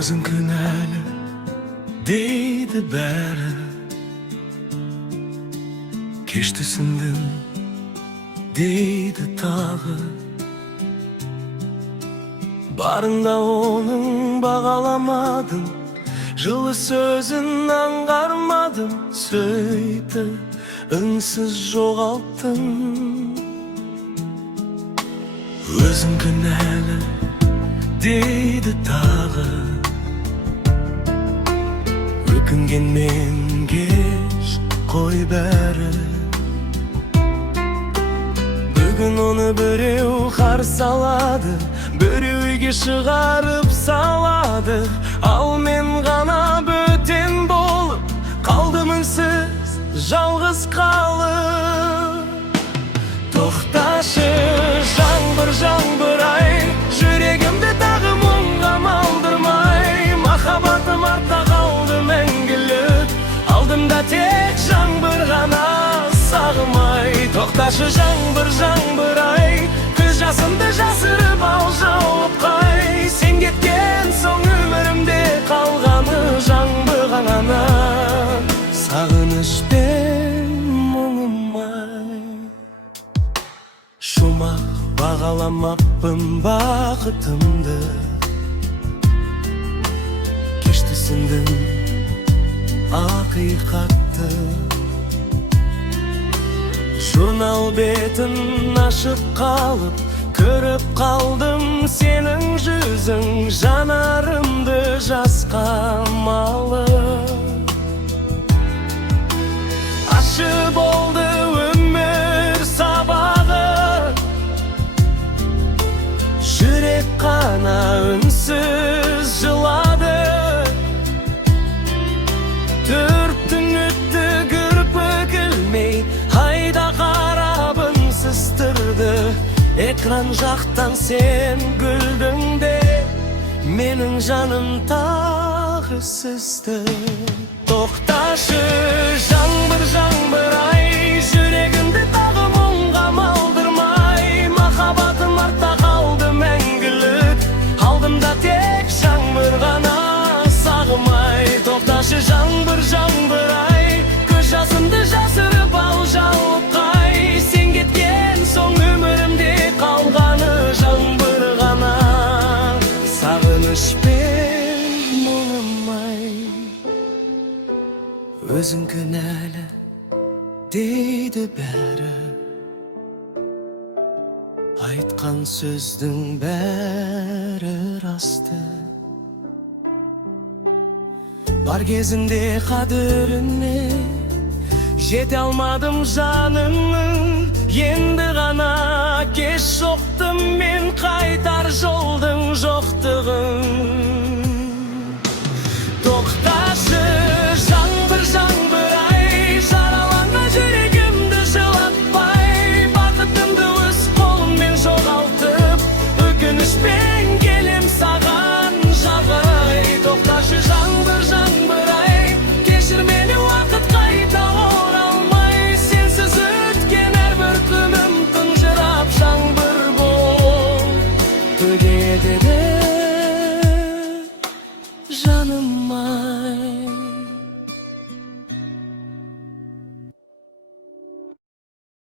Özün kınaylı deydi beri, geçti sindin deydi tağı. Barında onun bağalamadım, жылы sözün angarmadım. Söyle ünsüz жоғалттың. Özün kınaylı deydi tağı, өкінген мен кеш қой бәрі. Бүгін оны біреу қарсы алады, біреу үйге шығарып салады. Ал мен ғана бөтен болып қалдым үнсіз жалғыз қалып. Тоқташы жаңбыр жаңбыр ай, жүрегімді тағы мұңға малдырмай. Махаббатым артта қалды мәңгілік, алдымда тек жаңбыр ғана сағымай. Тоқташы жаңбыр жаңбыр ай, көз жасымды жасырып ал жауып қай. Сен кеткен соң өмірімде қалғаны жаңбыр ғана, сағыныш пен мұңым-ай. Шумақ бағаламақпын бақытымды, кешті сіндім ақиқатты. Журнал бетін ашып қалып, көріп қалдым сенің жүзің, жанарымды жасқа малып. Ащы болды өмір сабағы, жүрек қана үнсіз жылады. Төрт түн өтті кірпік ілмей, айда қарап үнсіз тұрды. Экран жақтан сен күлдің де, менің жаным тағы сізді. Тоқташы жаңбыр жаңбыр ай, жүрегімді тағы мұңға малдырмай. Махаббатым артта қалды мәңгілік, алдымда тек жаңбыр ғана сағымай. Тоқташы жаңбыр жаңбыр ай, көз жасымды жасырып ал жауып қай. Сен кеткен соң өмірімде қалғаны жаңбыр ғана, сағыныш пен мұңым-ай. Өзің кінәлі дейді бәрі, айтқан сөздің бәрі расты. Бар кезінде қадіріне жете алмадым жаныңның, енді ғана кеш жоқтым мен қайтар жолдың жоқтығын. Тоқташы жаңбыр жаңбыр ай, жараланған жүрегімді жылатпай. Бақытымды өз қолыммен жоғалтып, өкінішпен келем саған жағай. Тоқташы жаңбыр жаңбыр ай, кешір мені уақыт қайта оралмай. Сенсіз өткен әрбір күнім тұнжырап жаңбыр болып төгеді жаным-ай.